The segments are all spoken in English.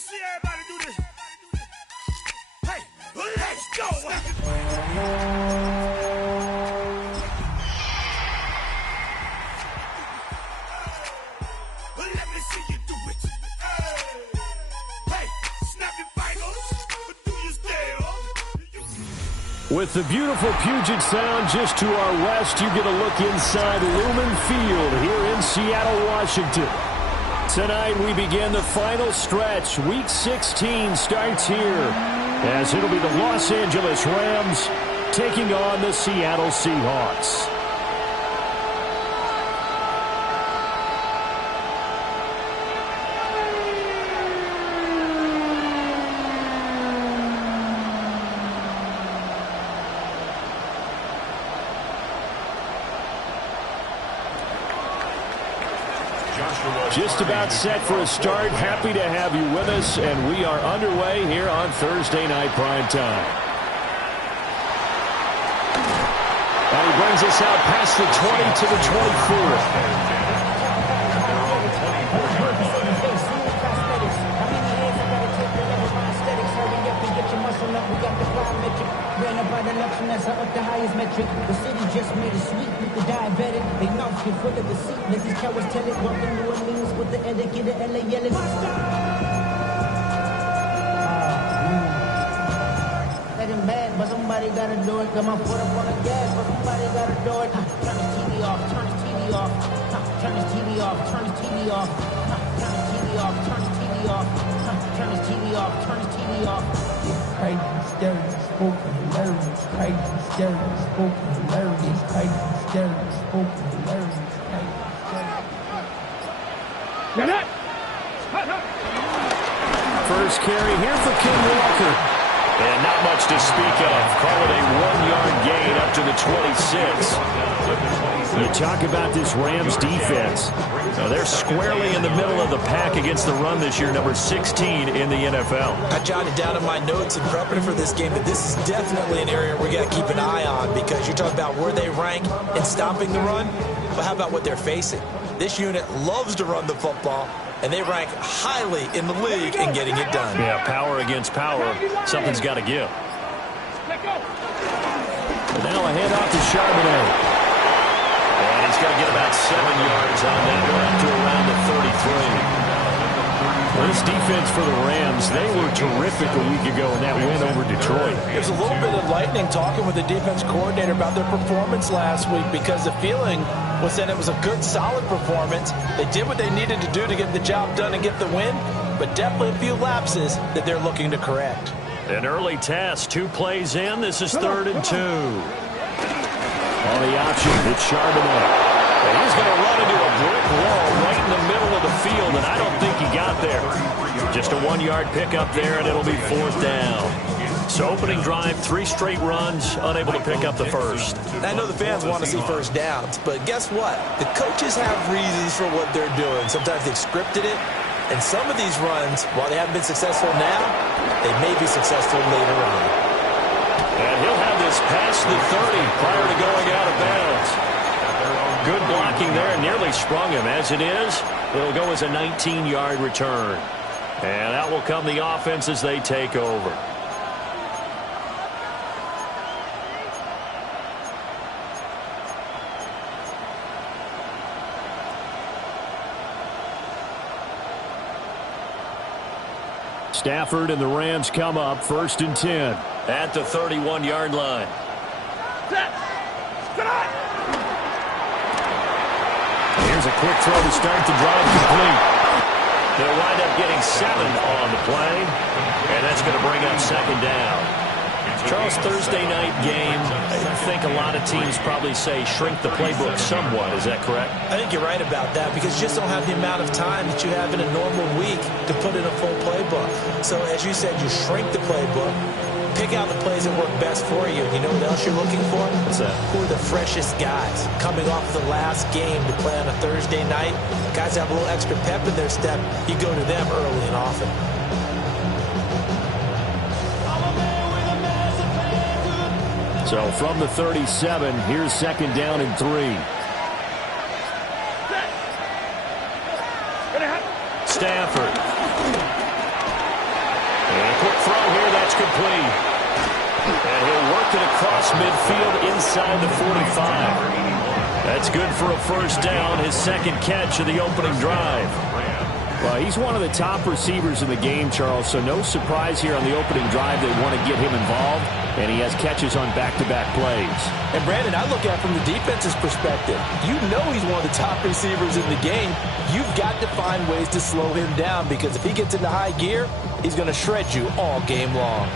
see everybody do this. Hey, let's go. Let me see you do it. Hey, snap your fingers, but do you still? With the beautiful Puget Sound just to our west, you get a look inside Lumen Field here in Seattle, Washington. Tonight we begin the final stretch. Week 16 starts here as it'll be the Los Angeles Rams taking on the Seattle Seahawks. Just about set for a start. Happy to have you with us, and we are underway here on Thursday Night Prime Time. And he brings us out past the 20 to the 24. Up the highest metric. The city just made it sweet with the diabetic. They mouth get full of deceit. Let these cowards tell it. Walking New Orleans with the etiquette of LA yelling. Let him bad, but somebody gotta do it. Got my foot up on the gas, but somebody gotta do it. Turn his TV off, turn his TV off. Turn his TV off, turn his TV off. Turn his TV off, turn his TV off. Turn his TV off, turn his TV off. Crazy, scary, spoken, hilarious. Crazy, scary, spoken, hilarious. Crazy, scary, spoken, hilarious. Crazy, scary. First carry here for Ken Walker. And not much to speak of. Call it a 1-yard gain up to the 26. You talk about this Rams defense. Now they're squarely in the middle of the pack against the run this year, number 16 in the NFL. I jotted down in my notes in prepping for this game that this is definitely an area we got to keep an eye on, because you talk about where they rank in stopping the run, but how about what they're facing? This unit loves to run the football, and they rank highly in the league in getting it done. Yeah, power against power. Something's got to give. And now a handoff to Charbonnet. And he's going to get about 7 yards on that one up to around the 33. Well, this defense for the Rams, they were terrific a week ago in that win over Detroit. There's a little bit of lightning talking with the defense coordinator about their performance last week, because the feeling was that it was a good, solid performance. They did what they needed to do to get the job done and get the win, but definitely a few lapses that they're looking to correct. An early test, 2 plays in. This is 3rd and 2. On the option, it's Charbonnet. And he's going to run into a brick wall right in the middle of the field, and I don't think he got there. Just a 1-yard pickup there, and it'll be 4th down. So opening drive, 3 straight runs, unable to pick up the first. I know the fans want to see first downs, but guess what? The coaches have reasons for what they're doing. Sometimes they've scripted it, and some of these runs, while they haven't been successful now, they may be successful later on. And he'll have this past the 30 prior to going out of bounds. Good blocking there, nearly sprung him. As it is, it'll go as a 19-yard return. And that will come the offense as they take over. Stafford and the Rams come up 1st and 10 at the 31-yard line. Here's a quick throw to start the drive complete. They'll wind up getting 7 on the play, and that's going to bring up 2nd down. Charles, Thursday night game, I think a lot of teams probably say shrink the playbook somewhat. Is that correct? I think you're right about that, because you just don't have the amount of time that you have in a normal week to put in a full playbook. So as you said, you shrink the playbook, pick out the plays that work best for you. You know what else you're looking for? What's that? Who are the freshest guys coming off the last game to play on a Thursday night? Guys have a little extra pep in their step. You go to them early and often. So from the 37, here's 2nd down and 3. Stafford. incomplete. And he'll work it across midfield inside the 45. That's good for a first down, his second catch of the opening drive. Well, he's one of the top receivers in the game, Charles, so no surprise here on the opening drive. They want to get him involved, and he has catches on back-to-back plays. And, Brandon, I look at it from the defense's perspective. You know he's one of the top receivers in the game. You've got to find ways to slow him down because if he gets into high gear, he's going to shred you all game long.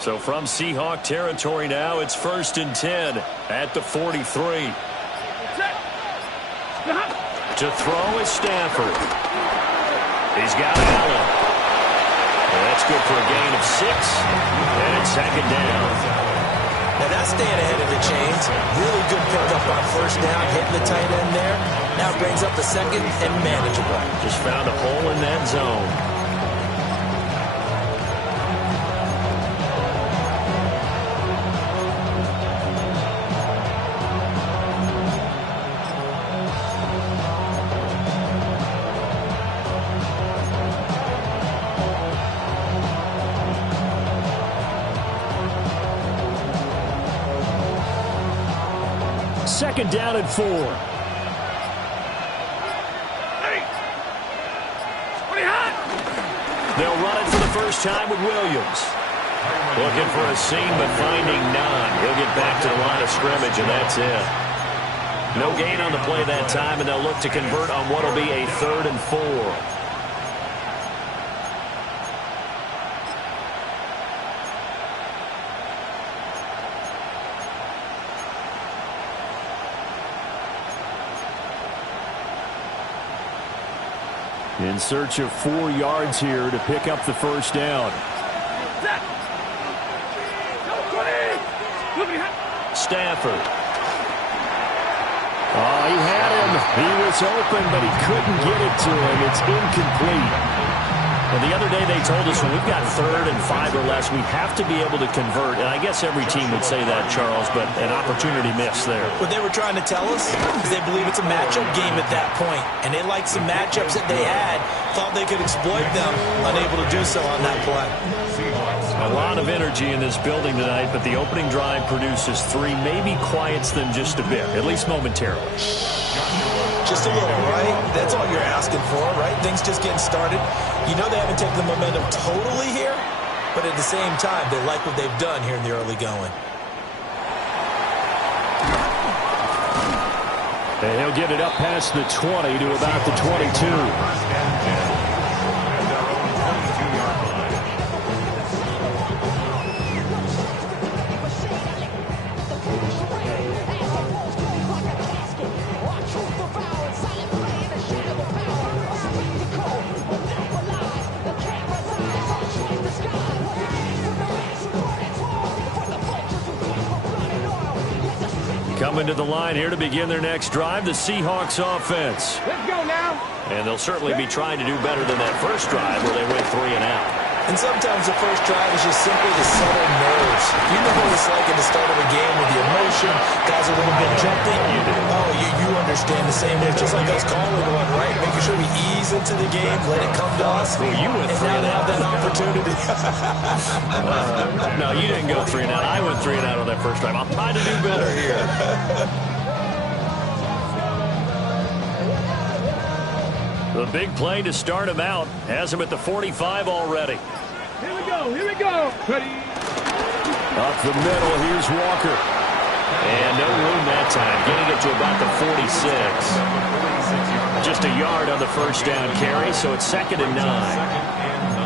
So from Seahawk territory now, it's 1st and 10 at the 43. To throw is Stafford. He's got Allen. And that's good for a gain of 6. And it's 2nd down. Now that's staying ahead of the chains. Really good pickup on first down, hitting the tight end there. Now brings up the 2nd and manageable. Just found a hole in that zone. Second down and 4. They'll run it for the first time with Williams. Looking for a seam, but finding none. He'll get back to the line of scrimmage, and that's it. No gain on the play that time, and they'll look to convert on what will be a 3rd and 4. In search of 4 yards here to pick up the first down. Stafford. Oh, he had him. He was open, but he couldn't get it to him. It's incomplete. Well, the other day they told us when we've got 3rd and 5 or less, we have to be able to convert. And I guess every team would say that, Charles, but an opportunity missed there. What they were trying to tell us is they believe it's a matchup game at that point. And they liked some matchups that they had, thought they could exploit them, unable to do so on that play. A lot of energy in this building tonight, but the opening drive produces 3, maybe quiets them just a bit, at least momentarily. Just a little, right? That's all you're asking for, right? Things just getting started. You know they haven't taken the momentum totally here, but at the same time, they like what they've done here in the early going. And he'll get it up past the 20 to about the 22. Coming to the line here to begin their next drive, the Seahawks offense. Let's go now. And they'll certainly be trying to do better than that first drive where they went 3 and out. And sometimes the first drive is just simply to settle nerves. You know what it's like at the start of a game with the emotion, guys are a little bit jumpy. Oh, you understand the same there. Just like us calling one, right? Making sure we ease into the game, let it come to us. Well, you went 3 and out. Have that opportunity. No, you didn't go 3 and out. I went 3 and out on that first drive. I'll try to do better here. The big play to start him out has him at the 45 already. Here we go. Here we go. Ready. Up the middle, here's Walker. And no room that time, getting it to about the 46. Just a yard on the first down carry, so it's 2nd and 9.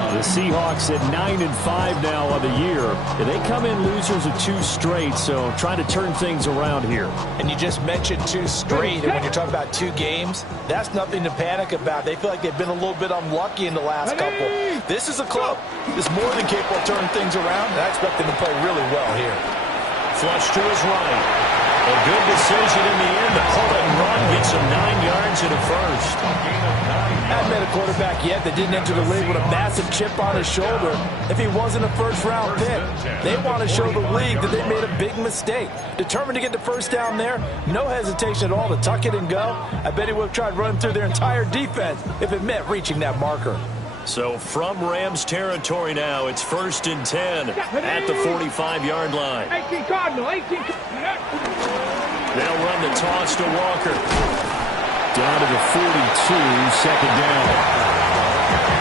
The Seahawks at 9 and 5 now on the year. They come in losers of 2 straight, so trying to turn things around here. And you just mentioned 2 straight, and when you're talking about 2 games, that's nothing to panic about. They feel like they've been a little bit unlucky in the last couple. This is a club that's more than capable of turning things around, and I expect them to play really well here. Flush to his right. A good decision in the end to pull it and run, get some 9 yards and a first. Haven't met a quarterback yet that didn't enter the league with a massive chip on his shoulder if he wasn't a first-round pick. They want to show the league that they made a big mistake. Determined to get the first down there, no hesitation at all to tuck it and go. I bet he would have tried running through their entire defense if it meant reaching that marker. So from Rams territory now, it's 1st and 10 at the 45-yard line. 18 Cardinal, 18. They'll run the toss to Walker. Down to the 42, second down.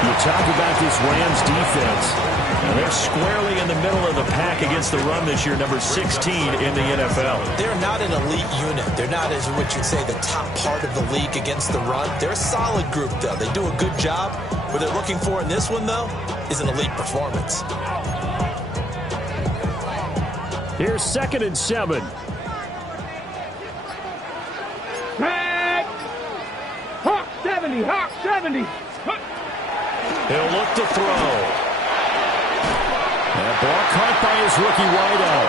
You talk about this Rams defense. Now they're squarely in the middle of the pack against the run this year, number 16 in the NFL. They're not an elite unit. They're not, as what you'd say, the top part of the league against the run. They're a solid group, though. They do a good job. What they're looking for in this one, though, is an elite performance. Here's 2nd and 7. Hawk 70, Hawk 70. He'll look to throw. That ball caught by his rookie wideout.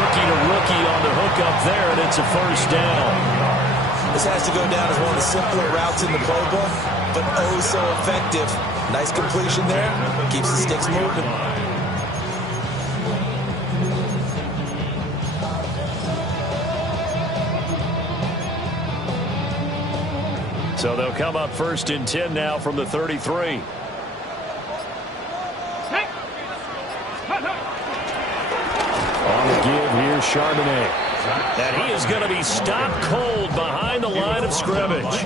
Rookie to rookie on the hook up there, and it's a first down. This has to go down as one of the simpler routes in the playbook, but oh so effective. Nice completion there. Keeps the sticks moving. So they'll come up 1st and 10 now from the 33. On the give here, Charbonnet. And he is going to be stopped cold behind the line of scrimmage.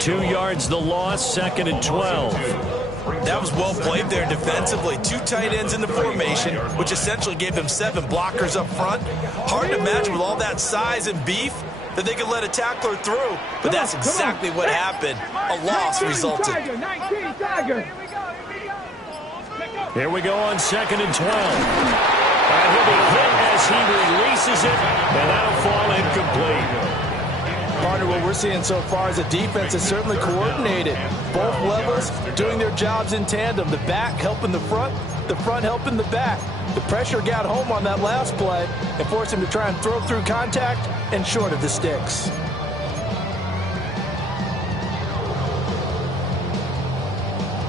2 yards the loss, 2nd and 12. That was well played there defensively. 2 tight ends in the formation, which essentially gave them 7 blockers up front. Hard to imagine with all that size and beef that they could let a tackler through, but that's exactly what happened. A loss resulted. Here we go on 2nd and 12. And he'll be hit as he releases it, and that'll fall incomplete. Partner, what we're seeing so far is a defense that's certainly coordinated. Both levels doing their jobs in tandem. The back helping the front helping the back. The pressure got home on that last play and forced him to try and throw through contact and short of the sticks.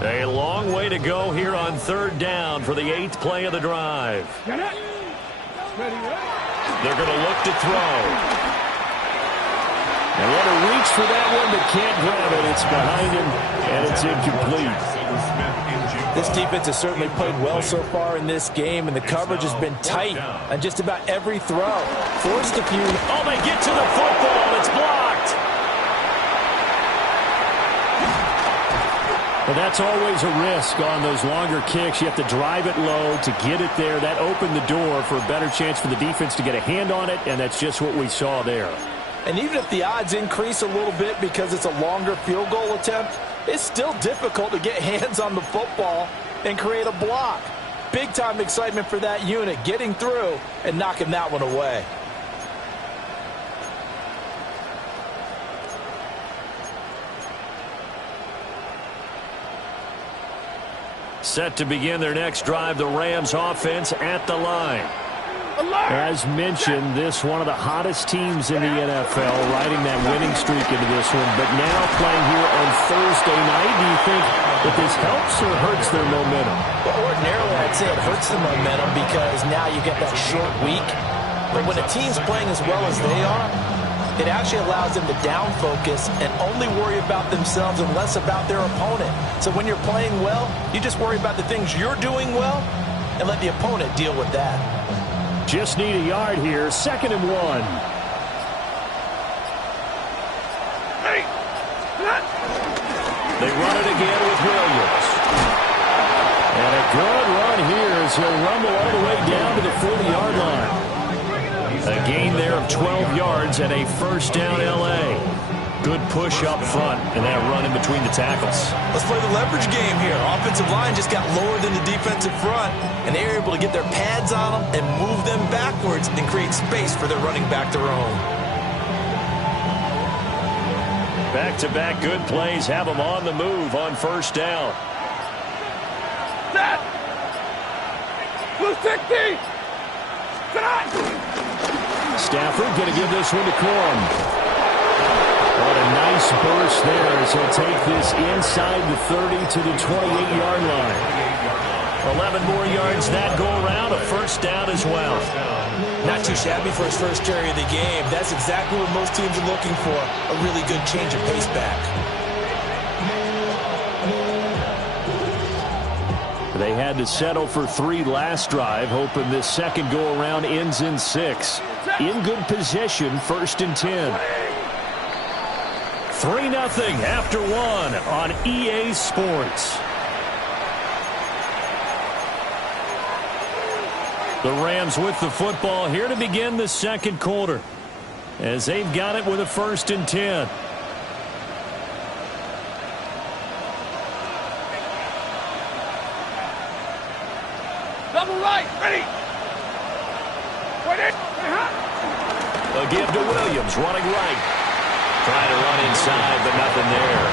A long way to go here on 3rd down for the 8th play of the drive. They're going to look to throw. They want to reach for that one, but can't grab it. It's behind him, and it's incomplete. This defense has certainly played well so far in this game, and the coverage has been tight on just about every throw. Forced a few. Oh, they get to the football. It's blocked. Well, that's always a risk on those longer kicks. You have to drive it low to get it there. That opened the door for a better chance for the defense to get a hand on it, and that's just what we saw there. And even if the odds increase a little bit because it's a longer field goal attempt, it's still difficult to get hands on the football and create a block. Big-time excitement for that unit, getting through and knocking that one away. Set to begin their next drive, the Rams offense at the line. As mentioned, this one of the hottest teams in the NFL, riding that winning streak into this one. But now playing here on Thursday night, do you think that this helps or hurts their momentum? Well, ordinarily, I'd say it hurts the momentum because now you get that short week. But when a team's playing as well as they are, it actually allows them to down focus and only worry about themselves and less about their opponent. So when you're playing well, you just worry about the things you're doing well and let the opponent deal with that. Just need a yard here, 2nd and 1. They run it again with Williams. And a good run here as he'll rumble all the way down to the 40-yard line. A gain there of 12 yards and a first down L.A. Good push up front and that run in between the tackles. Let's play the leverage game here. Offensive line just got lower than the defensive front, and they were able to get their pads on them and move them backwards and create space for their running back to roam. Back-to-back good plays have them on the move on first down. Set! Blue 60! Stafford going to give this one to Corum. What a nice burst there as he'll take this inside the 30 to the 28-yard line. 11 more yards that go around, a first down as well. Not too shabby for his first carry of the game. That's exactly what most teams are looking for, a really good change of pace back. They had to settle for 3 last drive, hoping this second go-around ends in 6. In good position, 1st and 10. 3-0 after 1 on EA Sports. The Rams with the football here to begin the second quarter, as they've got it with a 1st and 10. Double right, ready. A give to Williams, running right. Trying to run inside, but nothing there.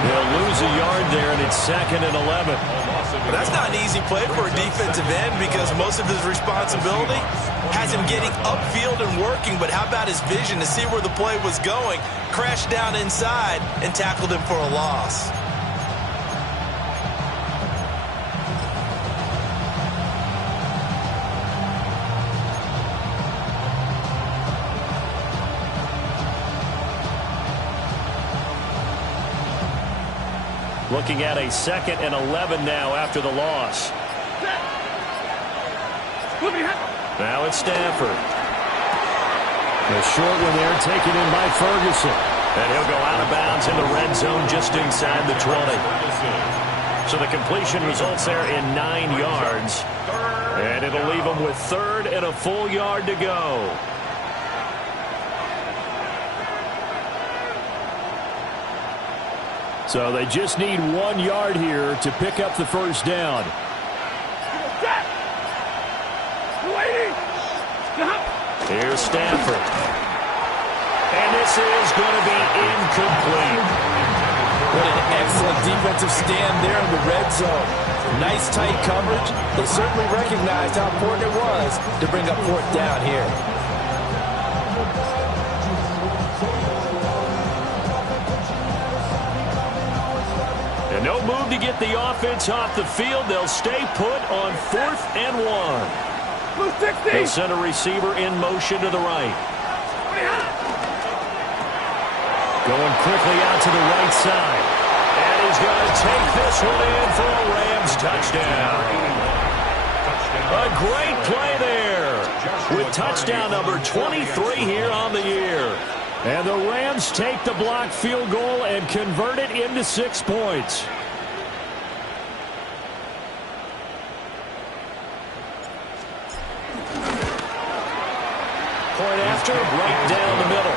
They'll lose a yard there, and it's 2nd and 11. But that's not an easy play for a defensive end because most of his responsibility has him getting upfield and working. But how about his vision to see where the play was going, crashed down inside, and tackled him for a loss. Looking at a 2nd and 11 now after the loss. Now it's Stafford. A short one there taken in by Ferguson. And he'll go out of bounds in the red zone just inside the 20. So the completion results there in 9 yards. And it'll leave him with 3rd and a full yard to go. So they just need 1 yard here to pick up the first down. Here's Stafford. And this is going to be incomplete. What an excellent defensive stand there in the red zone. Nice tight coverage. They certainly recognized how important it was to bring up 4th down here. And no move to get the offense off the field. They'll stay put on 4th and 1. They'll send a receiver in motion to the right. Going quickly out to the right side. And he's going to take this one in for a Rams touchdown. A great play there with touchdown number 23 here on the year. And the Rams take the blocked field goal and convert it into 6 points. Point after, right down the middle.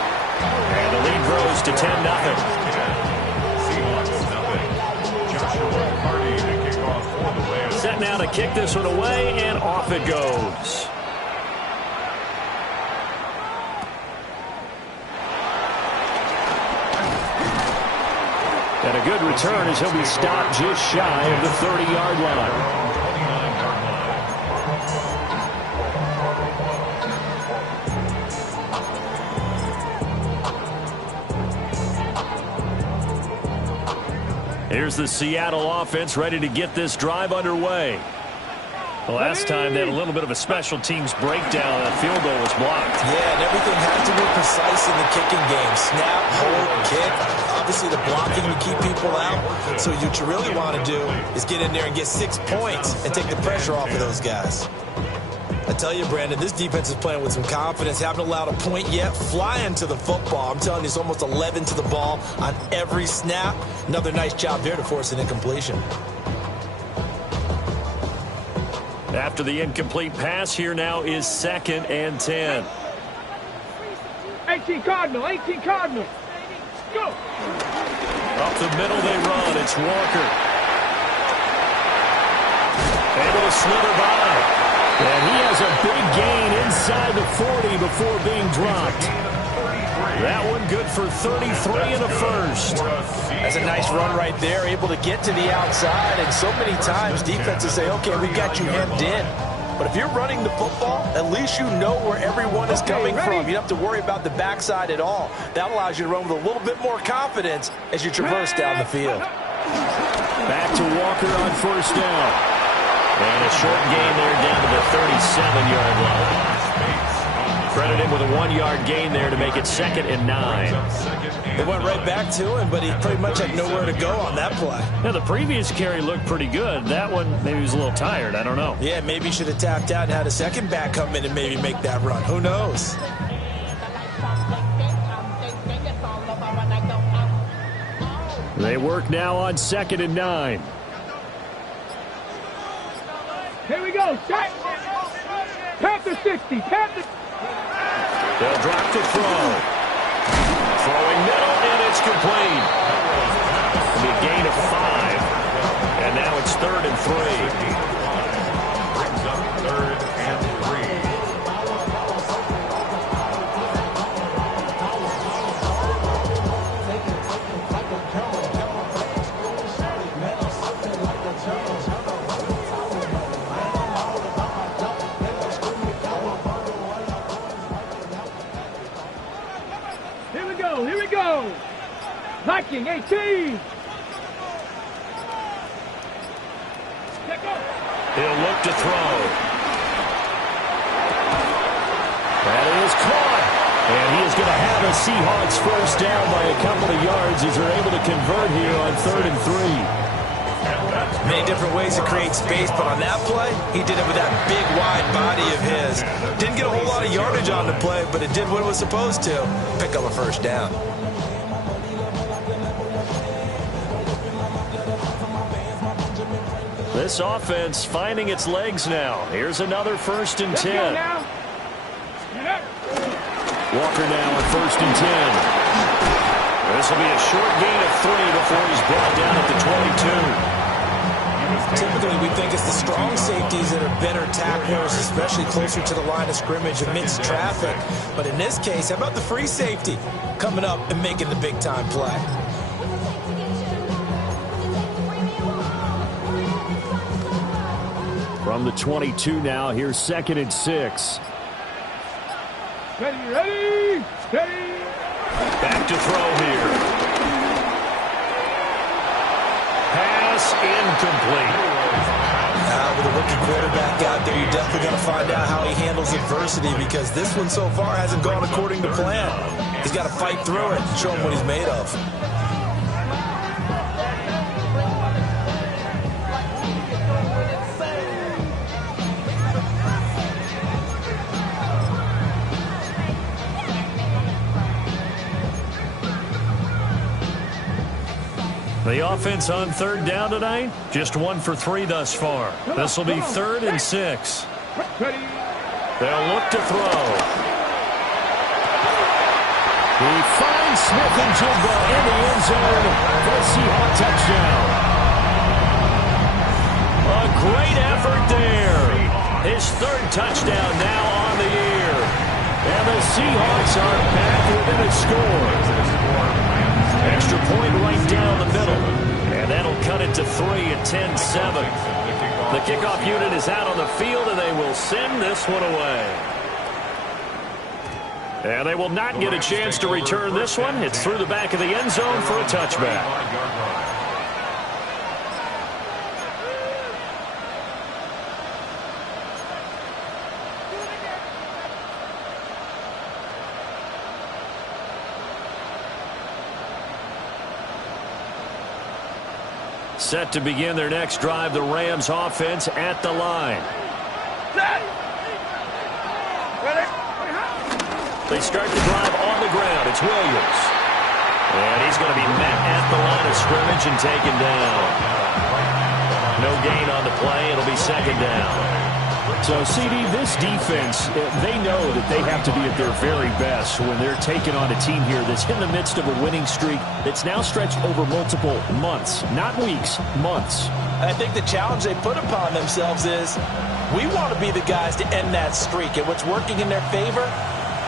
And the lead grows to 10-0. Set now to kick this one away, and off it goes. And a good return as he'll be stopped just shy of the 30-yard line. Here's the Seattle offense ready to get this drive underway. The last time they had a little bit of a special teams breakdown, that field goal was blocked. Yeah, and everything has to be precise in the kicking game. Snap, hold, kick. Obviously, the blocking to keep people out. So what you really want to do is get in there and get 6 points and take the pressure off of those guys. I tell you, Brandon, this defense is playing with some confidence. Haven't allowed a point yet. Flying to the football. I'm telling you, it's almost 11 to the ball on every snap. Another nice job there to force an incompletion. After the incomplete pass, here now is 2nd and 10. 18 Cardinal, 18 Cardinal. Go. Up the middle they run. It's Walker. Able to slither by. And he has a big gain inside the 40 before being dropped. That one good for 33 and a first. That's a nice run right there, able to get to the outside. And so many times defenses say, okay, we've got you hemmed in. But if you're running the football, at least you know where everyone is coming from. You don't have to worry about the backside at all. That allows you to run with a little bit more confidence as you traverse down the field. Back to Walker on first down. And a short gain there down to the 37-yard line. Credit him with a 1-yard gain there to make it 2nd and 9. They went right back to him, but he pretty much had nowhere to go on that play. Yeah, the previous carry looked pretty good. That one, maybe he was a little tired. I don't know. Yeah, maybe he should have tapped out and had a second back come in and maybe make that run. Who knows? They work now on 2nd and 9. Here we go. Shot. Panther 60. Panther. They'll drop to throw. Throwing middle, and it's complete. It'll be a gain of 5. And now it's 3rd and 3. Brings up 3rd and 3. Here we go. Viking 18. He'll look to throw. That is caught. And he is going to have a Seahawks first down by a couple of yards as they're able to convert here on 3rd and 3. Many different ways to create space, but on that play, he did it with that big, wide body of his. Didn't get a whole lot of yardage on the play, but it did what it was supposed to. Pick up a first down. This offense finding its legs now. Here's another 1st and 10. Walker now on 1st and 10. This will be a short gain of 3 before he's brought down at the 22. Typically, we think it's the strong safeties that are better tacklers, especially closer to the line of scrimmage amidst traffic. But in this case, how about the free safety coming up and making the big-time play? From the 22 now, here's 2nd and 6. Ready, steady. Back to throw here. Pass incomplete. With a rookie quarterback out there, you're definitely going to find out how he handles adversity, because this one so far hasn't gone according to plan. He's got to fight through it and show him what he's made of. The offense on 3rd down tonight, just 1 for 3 thus far. This will be 3rd and 6. They'll look to throw. He finds Smith and Jigba in the end zone for a Seahawk touchdown. A great effort there. His 3rd touchdown now on the year. And the Seahawks are back within a score. Extra point right down the middle. And that'll cut it to 3 at 10-7. The kickoff unit is out on the field, and they will send this one away. And they will not get a chance to return this one. It's through the back of the end zone for a touchback. Set to begin their next drive, the Rams offense at the line. They start the drive on the ground. It's Williams. And he's going to be met at the line of scrimmage and taken down. No gain on the play. It'll be 2nd down. So, CD, this defense, they know that they have to be at their very best when they're taking on a team here that's in the midst of a winning streak that's now stretched over multiple months, not weeks, months. I think the challenge they put upon themselves is we want to be the guys to end that streak. And what's working in their favor?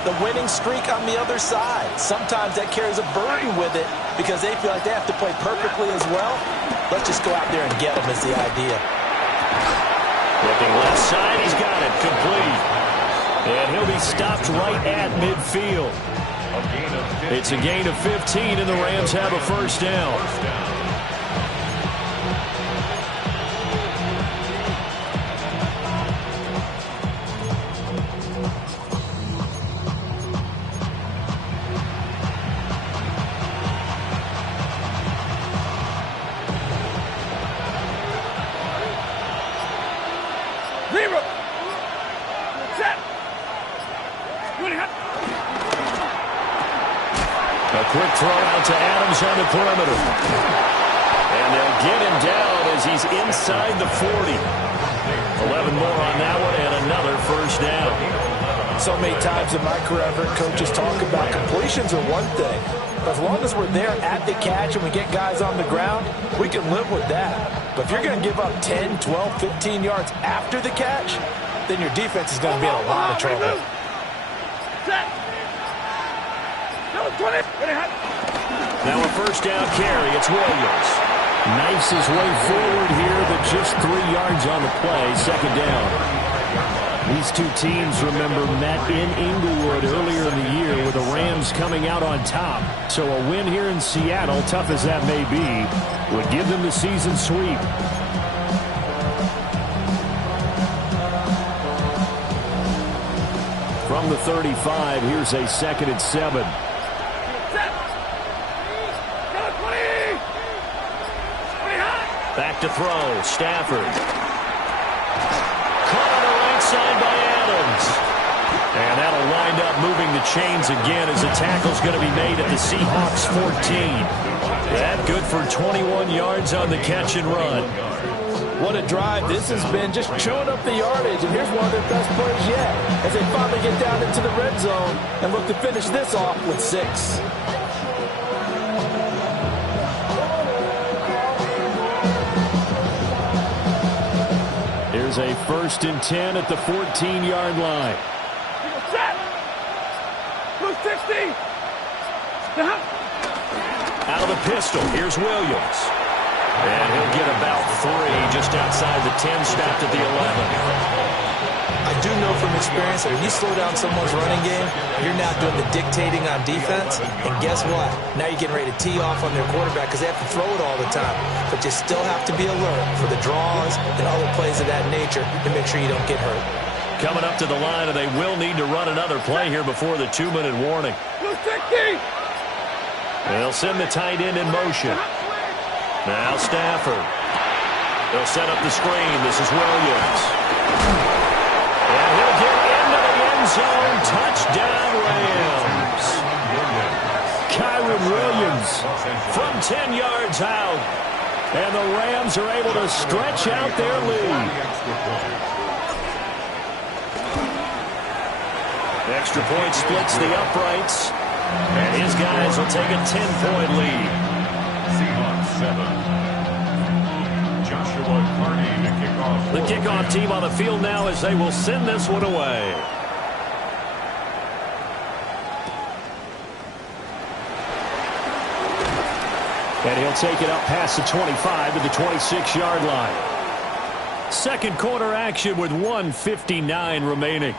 The winning streak on the other side. Sometimes that carries a burden with it because they feel like they have to play perfectly as well. Let's just go out there and get them is the idea. Looking left side, he's got it, complete. And he'll be stopped right at midfield. It's a gain of 15, and the Rams have a first down. Quick throw out to Adams on the perimeter. And they'll get him down as he's inside the 40. 11 more on that one and another first down. So many times in my career, I've heard coaches talk about completions are one thing. But as long as we're there at the catch and we get guys on the ground, we can live with that. But if you're going to give up 10, 12, 15 yards after the catch, then your defense is going to be in a lot of trouble. Now a first down carry. It's Williams. Knifes his way forward here, but just 3 yards on the play. Second down. These two teams, remember, met in Inglewood earlier in the year with the Rams coming out on top. So a win here in Seattle, tough as that may be, would give them the season sweep. From the 35, here's a 2nd and 7. Back to throw. Stafford. Caught on the right side by Adams. And that'll wind up moving the chains again as the tackle's going to be made at the Seahawks 14. That good for 21 yards on the catch and run. What a drive this has been, just chewing up the yardage. And here's one of their best plays yet as they finally get down into the red zone and look to finish this off with 6. Here's a 1st and 10 at the 14-yard line. Set. Blue 60. Out of the pistol, here's Williams. And he'll get about 3 just outside the 10, stopped at the 11. I do know from experience that when you slow down someone's running game, you're now doing the dictating on defense. And guess what? Now you're getting ready to tee off on their quarterback because they have to throw it all the time. But you still have to be alert for the draws and other plays of that nature to make sure you don't get hurt. Coming up to the line, and they will need to run another play here before the 2-minute warning. They'll send the tight end in motion. Now Stafford. They'll set up the screen. This is Williams. And he'll get into the end zone. Touchdown, Rams. Kyren Williams from 10 yards out. And the Rams are able to stretch out their lead. Extra point splits the uprights. And his guys will take a 10-point lead. Seahawks 7. Joshua Carney, the kickoff. The kickoff team on the field now as they will send this one away. And he'll take it up past the 25 to the 26-yard line. Second quarter action with 1:59 remaining.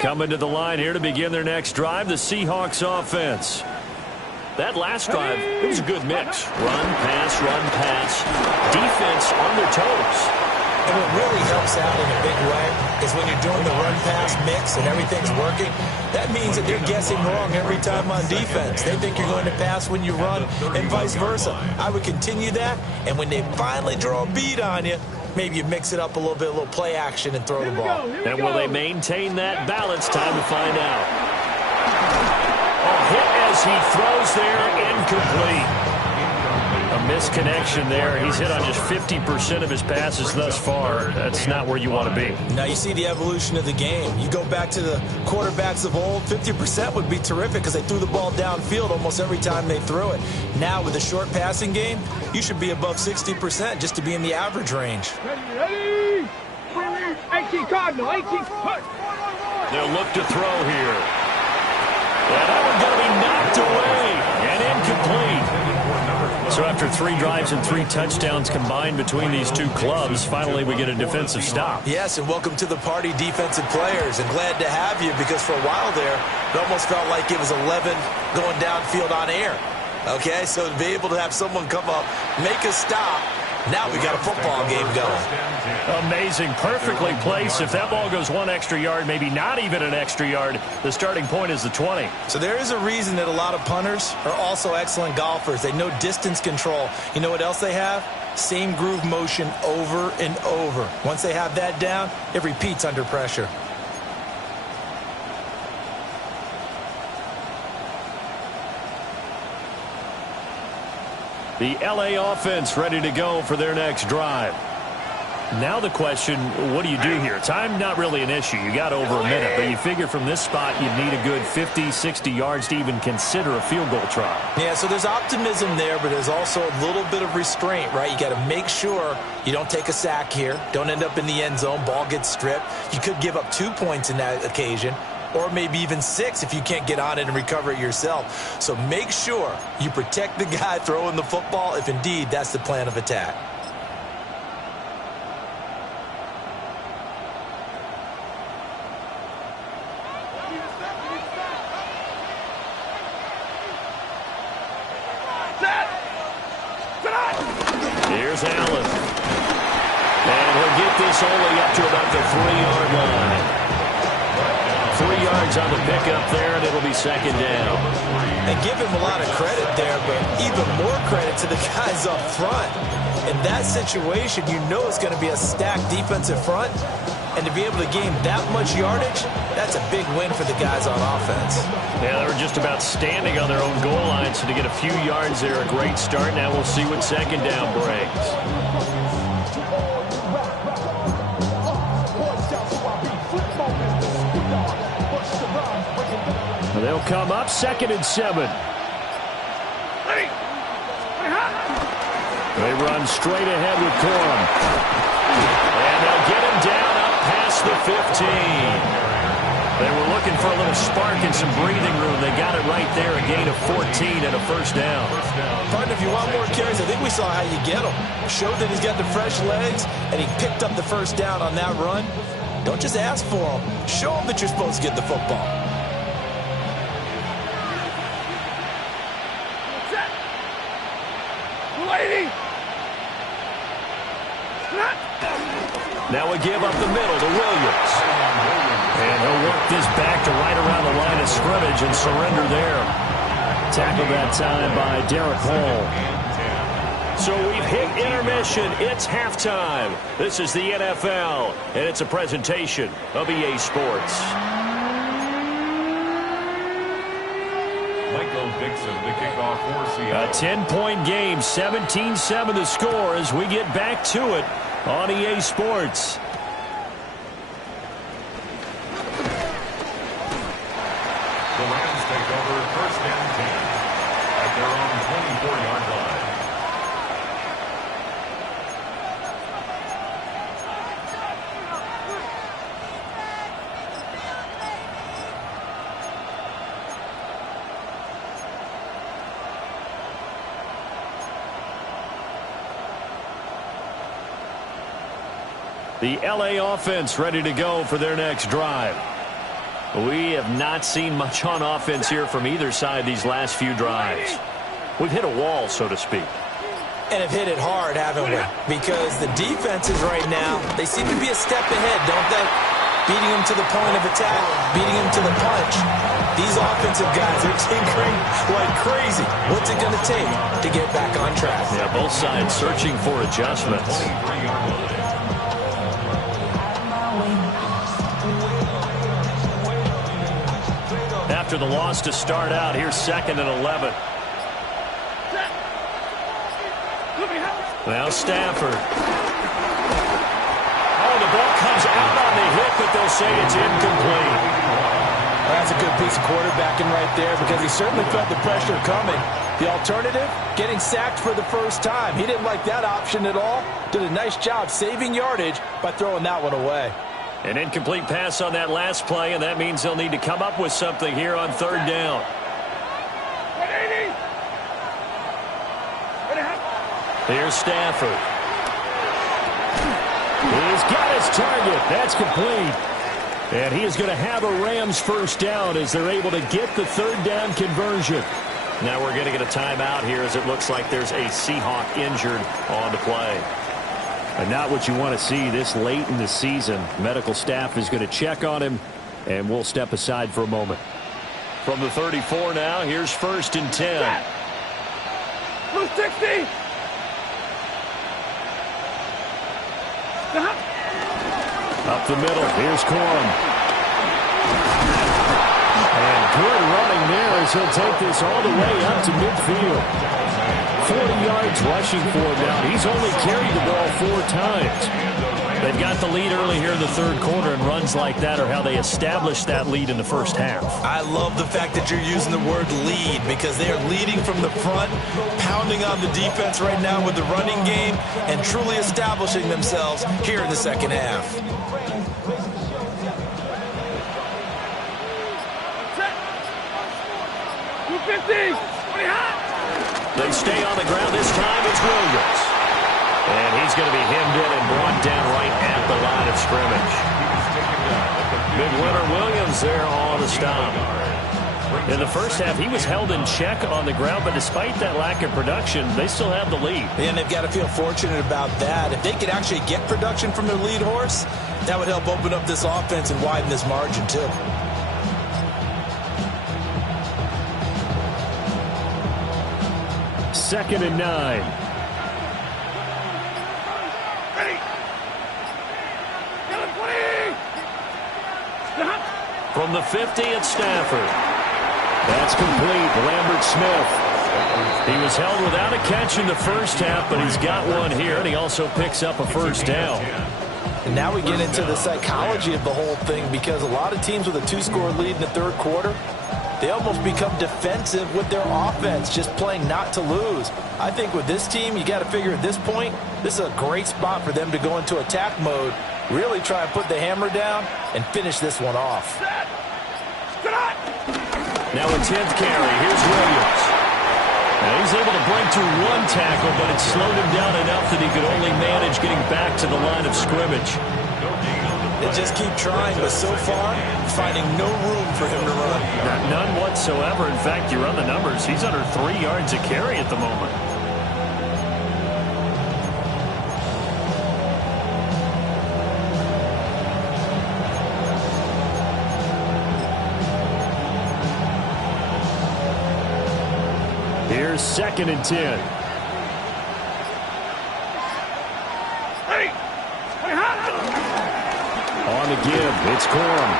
Coming to the line here to begin their next drive, the Seahawks offense. That last drive, it was a good mix. Run, pass, defense on their toes. And what really helps out in a big way is when you're doing the run-pass mix and everything's working, that means that they're guessing wrong every time on defense. They think you're going to pass when you run and vice versa. I would continue that, and when they finally draw a bead on you, maybe you mix it up a little bit, a little play action, and throw the ball. And will they maintain that balance? Time to find out. A hit as he throws there, incomplete. A misconnection there. He's hit on just 50% of his passes thus far. That's not where you want to be. Now you see the evolution of the game. You go back to the quarterbacks of old, 50% would be terrific because they threw the ball downfield almost every time they threw it. Now with the short passing game, you should be above 60% just to be in the average range. Ready? 18 Cardinal, 18. They'll look to throw here. And that one's going to be knocked away and incomplete. So after 3 drives and 3 touchdowns combined between these two clubs, finally we get a defensive stop. Yes, and welcome to the party, defensive players. And glad to have you, because for a while there, it almost felt like it was 11 going downfield on air. Okay, so to be able to have someone come up, make a stop, now we got a football game going. Amazing. Perfectly placed. If that ball goes 1 extra yard, maybe not even an extra yard, the starting point is the 20. So there is a reason that a lot of punters are also excellent golfers. They know distance control. You know what else they have? Same groove motion over and over. Once they have that down, it repeats under pressure. The LA offense ready to go for their next drive. Now the question, what do you do here? Time not really an issue. You got over a minute, but you figure from this spot you'd need a good 50, 60 yards to even consider a field goal try. Yeah, so there's optimism there, but there's also a little bit of restraint, right? You got to make sure you don't take a sack here. Don't end up in the end zone. Ball gets stripped. You could give up 2 points in that occasion, or maybe even 6 if you can't get on it and recover it yourself. So make sure you protect the guy throwing the football if indeed that's the plan of attack. Here's Allen. And he'll get this only up to about the 3-yard line. 3 yards on the pickup there, and it'll be second down. And give him a lot of credit there, but even more credit to the guys up front. In that situation, you know it's going to be a stacked defensive front, and to be able to gain that much yardage, that's a big win for the guys on offense. Yeah, they were just about standing on their own goal line, so to get a few yards there, a great start. Now we'll see what second down brings. They'll come up 2nd and 7. They run straight ahead with Corum. And they'll get him down up past the 15. They were looking for a little spark and some breathing room. They got it right there, a gain of 14 and a first down. Partner, if you want more carries, I think we saw how you get them. Showed that he's got the fresh legs, and he picked up the first down on that run. Don't just ask for them. Show them that you're supposed to get the football. Now we give up the middle to Williams. And he'll work this back to right around the line of scrimmage and surrender there. Tackled that time by Derek Hall. So we've hit intermission. It's halftime. This is the NFL, and it's a presentation of EA Sports. Michael Dixon, the kickoff for Seattle. A 10-point game, 17-7 the score as we get back to it on EA Sports. The Rams take over 1st and 10 at their own 24-yard line. The LA offense ready to go for their next drive. We have not seen much on offense here from either side these last few drives. We've hit a wall, so to speak. And have hit it hard, haven't we? Because the defenses right now, they seem to be a step ahead, don't they? Beating them to the point of attack, beating them to the punch. These offensive guys are tinkering like crazy. What's it going to take to get back on track? Yeah, both sides searching for adjustments. After the loss to start out, here's 2nd and 11. Now Stafford. Oh, the ball comes out on the hit, but they'll say it's incomplete. That's a good piece of quarterbacking right there because he certainly felt the pressure coming. The alternative, getting sacked for the first time. He didn't like that option at all. Did a nice job saving yardage by throwing that one away. An incomplete pass on that last play, and that means they'll need to come up with something here on third down. Here's Stafford. He's got his target. That's complete. And he is going to have a Rams first down as they're able to get the third down conversion. Now we're going to get a timeout here as it looks like there's a Seahawk injured on the play. And not what you want to see this late in the season. Medical staff is going to check on him, and we'll step aside for a moment. From the 34 now, here's 1st and 10. Blue 60. Up the middle, here's Corum. And good running there as he'll take this all the way up to midfield. 40 yards rushing for him now. He's only carried the ball 4 times. They've got the lead early here in the third quarter, and runs like that are how they established that lead in the first half. I love the fact that you're using the word lead because they are leading from the front, pounding on the defense right now with the running game, and truly establishing themselves here in the second half. They stay on the ground. This time it's Williams. And he's going to be hemmed in and brought down right at the line of scrimmage. Big winner Williams there on the stop. In the first half, he was held in check on the ground, but despite that lack of production, they still have the lead. And they've got to feel fortunate about that. If they could actually get production from their lead horse, that would help open up this offense and widen this margin too. Second and 9. From the 50, it's Stafford. That's complete. Lambert Smith. He was held without a catch in the first half, but he's got one here, and he also picks up a first down. And now we get into the psychology of the whole thing because a lot of teams with a 2-score lead in the third quarter, they almost become defensive with their offense, just playing not to lose. I think with this team, you got to figure at this point, this is a great spot for them to go into attack mode, really try and put the hammer down and finish this one off. Now a 10th carry. Here's Williams. Now he's able to break through 1 tackle, but it slowed him down enough that he could only manage getting back to the line of scrimmage. They just keep trying, but so far, finding no room for him to run. None whatsoever. In fact, you run the numbers. He's under 3 yards a carry at the moment. Here's 2nd and 10. On the give, it's Corum.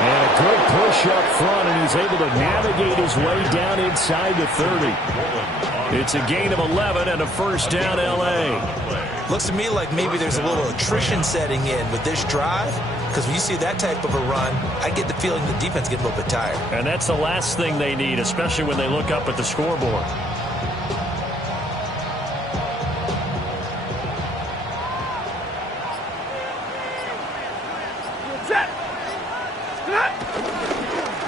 And a good push up front, and he's able to navigate his way down inside the 30. It's a gain of 11 and a first down, L.A. Looks to me like maybe there's a little attrition setting in with this drive, because when you see that type of a run, I get the feeling the defense gets a little bit tired. And that's the last thing they need, especially when they look up at the scoreboard.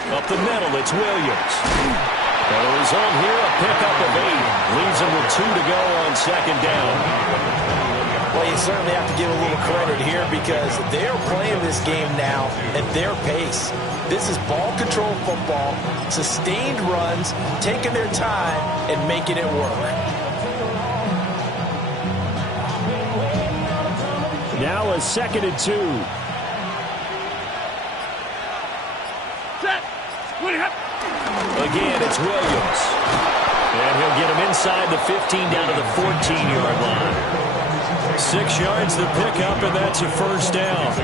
Up the middle, it's Williams. And a result here, a pickup of 8. Leaves him with 2 to go on 2nd down. Well, you certainly have to give a little credit here because they're playing this game now at their pace. This is ball control football, sustained runs, taking their time and making it work. Now a 2nd and 2. Again, it's Williams. And he'll get him inside the 15 down to the 14-yard line. 6 yards the pickup, and that's a first down.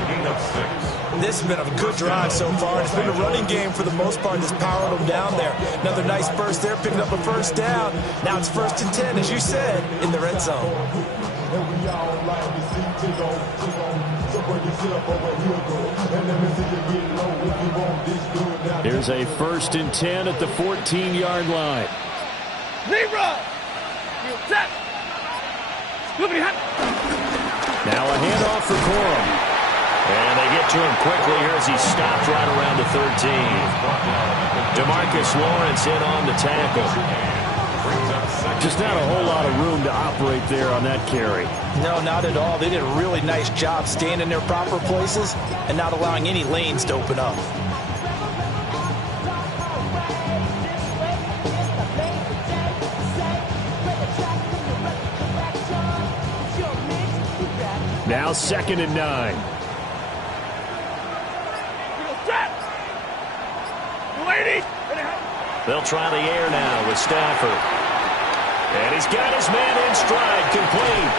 This has been a good drive so far. It's been a running game for the most part that's powered them down there. Another nice burst there, picking up a first down. Now it's 1st and 10, as you said, in the red zone. Here's a 1st and 10 at the 14-yard line. Now a handoff for Corum. And they get to him quickly here as he stopped right around the 13. DeMarcus Lawrence in on the tackle. Just not a whole lot of room to operate there on that carry. No, not at all. They did a really nice job staying in their proper places and not allowing any lanes to open up. Now 2nd and 9. They'll try the air now with Stafford. And he's got his man in stride, complete.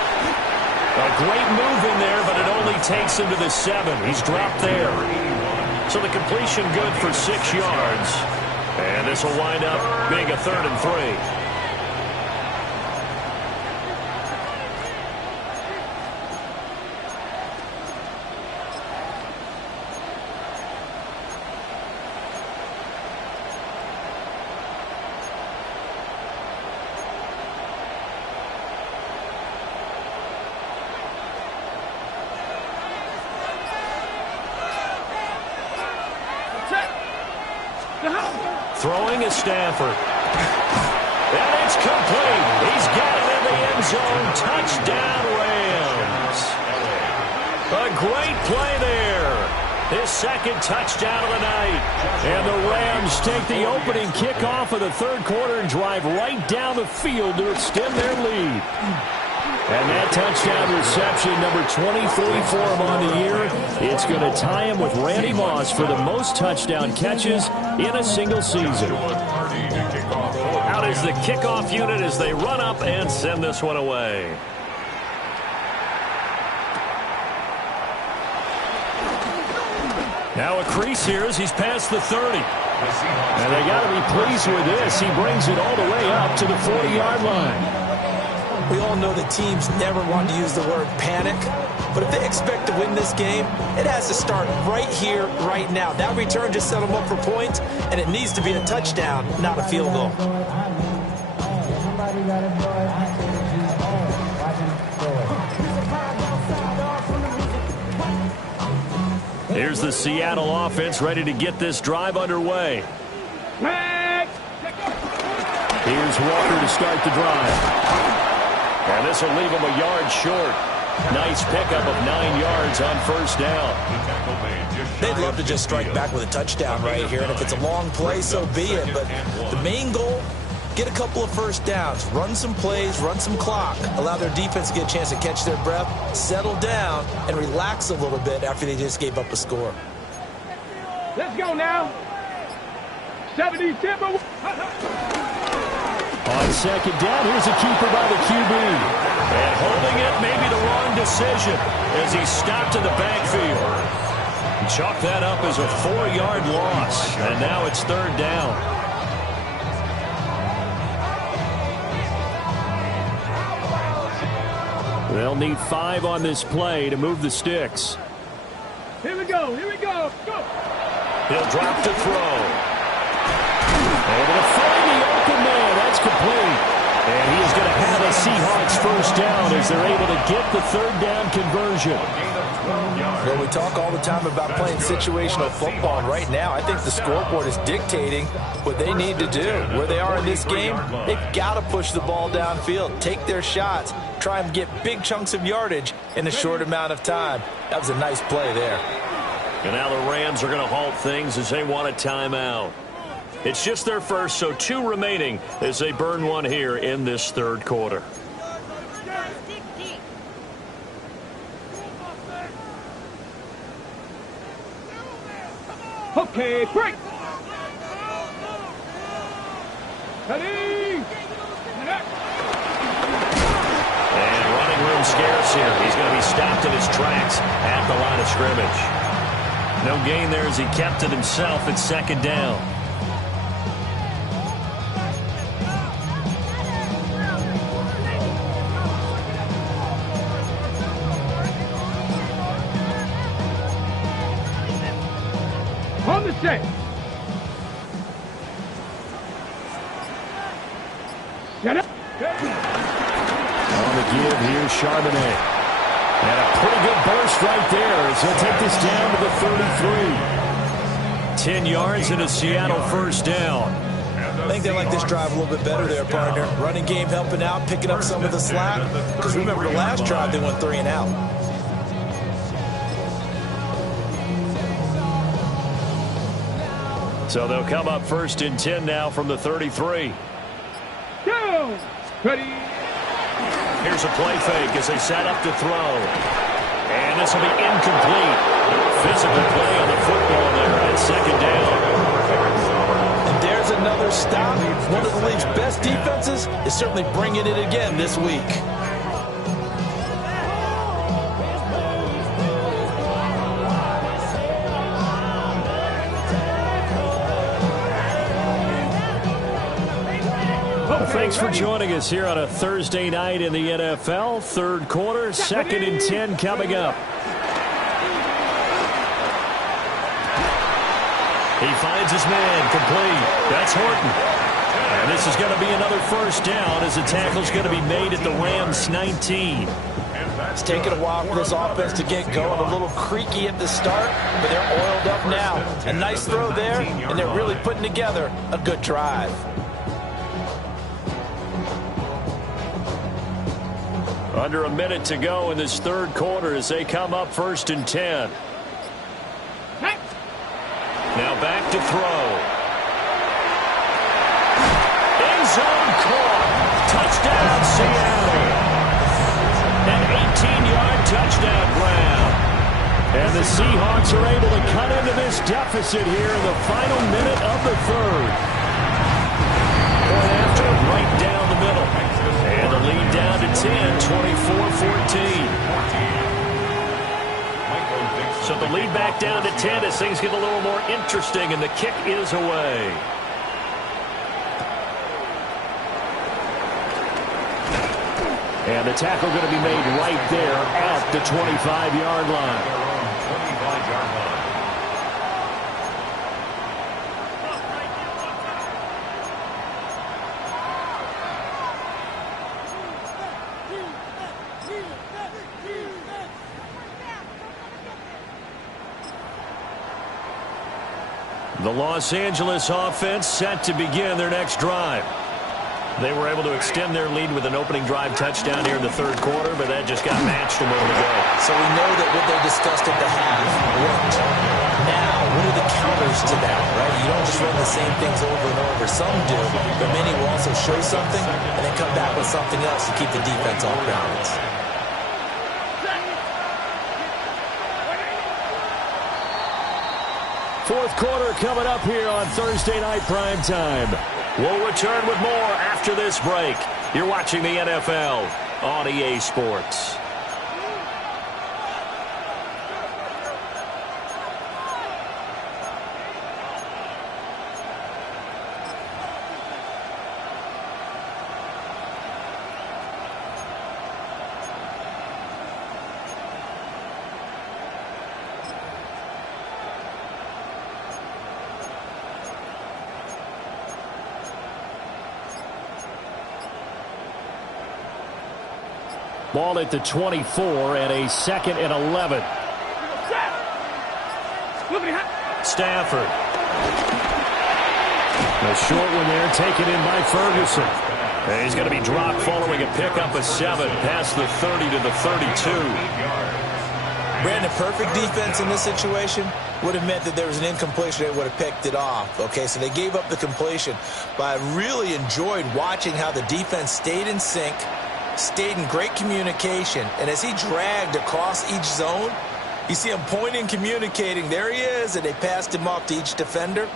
A great move in there, but it only takes him to the 7. He's dropped there. So the completion good for 6 yards. And this will wind up being a 3rd and 3. Throwing is Stafford. And it's complete. He's got it in the end zone. Touchdown, Rams. A great play there. His 2nd touchdown of the night. And the Rams take the opening kickoff of the 3rd quarter and drive right down the field to extend their lead. And that touchdown reception, number 23 for him on the year. It's going to tie him with Randy Moss for the most touchdown catches in a single season. Out is the kickoff unit as they run up and send this one away. Now a crease here as he's past the 30. And they got to be pleased with this. He brings it all the way up to the 40-yard line. We all know that teams never want to use the word panic, but if they expect to win this game, it has to start right here, right now. That return just set them up for points, and it needs to be a touchdown, not a field goal. Here's the Seattle offense ready to get this drive underway. Here's Walker to start the drive. And this will leave him a yard short. Nice pickup of 9 yards on 1st down. They'd love to just strike back with a touchdown right here, and if it's a long play, so be it. But the main goal, get a couple of 1st downs, run some plays, run some clock, allow their defense to get a chance to catch their breath, settle down, and relax a little bit after they just gave up a score. Let's go now. 70 Timber. On 2nd down, here's a keeper by the QB. And holding it may be the wrong decision as he's stopped in the backfield. Chalk that up as a 4-yard loss. And now it's 3rd down. They'll need 5 on this play to move the sticks. Here we go. Here we go. Go. He'll drop to throw. Able to find the open man. That's complete. And he is going to have a Seahawks 1st down as they're able to get the 3rd down conversion. Well, we talk all the time about playing situational football. And right now, I think the scoreboard is dictating what they need to do. Where they are in this game, they've got to push the ball downfield, take their shots, try and get big chunks of yardage in a short amount of time. That was a nice play there. And now the Rams are going to halt things as they want a timeout. It's just their first, so 2 remaining as they burn one here in this 3rd quarter. Okay, break. Ready. And running room scarce here. He's going to be stopped in his tracks at the line of scrimmage. No gain there as he kept it himself at 2nd down. On the set. Set up. On the give, here's Charbonnet. And a pretty good burst right there as he'll take this down to the 33. 10 yards and a Seattle first down. I think they like this drive a little bit better there, partner. Running game helping out, picking up some of the slack. Because remember, the last drive, they went 3 and out. So they'll come up first and 10 now from the 33. Down. Ready. Here's a play fake as they set up to throw. And this will be incomplete. Physical play on the football there at second down. And there's another stop. One of the league's best defenses is certainly bringing it again this week. Thanks for joining us here on a Thursday night in the NFL. Third quarter, second and 10 coming up. He finds his man complete. That's Horton. And this is going to be another first down as the tackle's going to be made at the Rams 19. It's taken a while for this offense to get going. A little creaky at the start, but they're oiled up now. A nice throw there, and they're really putting together a good drive. Under a minute to go in this third quarter as they come up first and 10. Now back to throw. End zone caught. Touchdown, Seattle. An 18-yard touchdown grab. And the Seahawks are able to cut into this deficit here in the final minute of the third. Point after, right down the middle. And the lead down to 10, 24-14. So the lead back down to 10 as things get a little more interesting, and the kick is away. And the tackle going to be made right there at the 25-yard line. The Los Angeles offense set to begin their next drive. They were able to extend their lead with an opening drive touchdown here in the third quarter, but that just got matched a moment ago. So we know that what they discussed at the half worked. Now, what are the counters to that, right? You don't just run the same things over and over. Some do, but many will also show something and then come back with something else to keep the defense off balance. Fourth quarter coming up here on Thursday Night Primetime. We'll return with more after this break. You're watching the NFL on EA Sports. Ball at the 24 and a 2nd and 11. Stafford. A short one there taken in by Ferguson. And he's going to be dropped following a pickup of 7 past the 30 to the 32. Brandon, perfect defense in this situation would have meant that there was an incompletion. They would have picked it off. Okay, so they gave up the completion. But I really enjoyed watching how the defense stayed in sync, stayed in great communication, and as he dragged across each zone, you see him pointing, communicating. There he is, and they passed him off to each defender.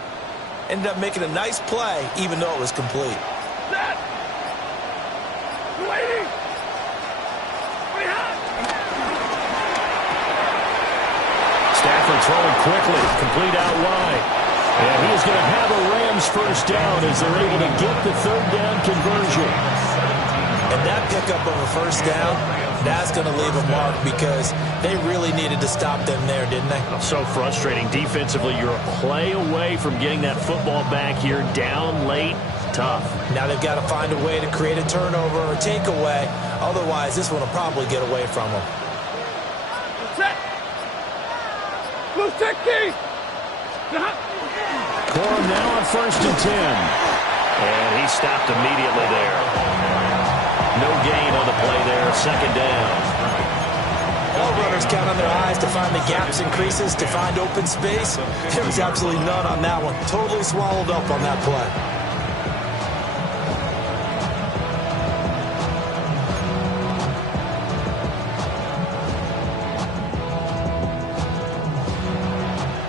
Ended up making a nice play, even though it was complete. Stafford throwing quickly, complete out wide. And he's going to have a Rams first down as they're able to get the third down conversion. And that pickup of a first down, that's going to leave a mark because they really needed to stop them there, didn't they? So frustrating. Defensively, you're a play away from getting that football back here down late. Tough. Now they've got to find a way to create a turnover or takeaway. Otherwise, this one will probably get away from them. Blue 60. Corum now on 1st and 10. And he stopped immediately there. No gain on the play there. 2nd down. All runners count on their eyes to find the gaps and creases, to find open space. There was absolutely none on that one. Totally swallowed up on that play.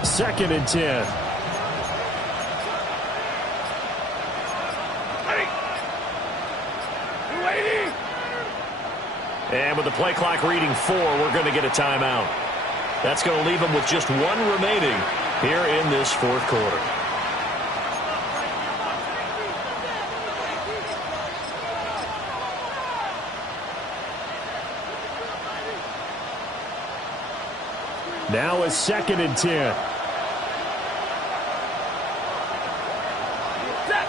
Second and 10. And with the play clock reading 4, we're going to get a timeout. That's going to leave them with just 1 remaining here in this 4th quarter. Now is 2nd and 10. Set.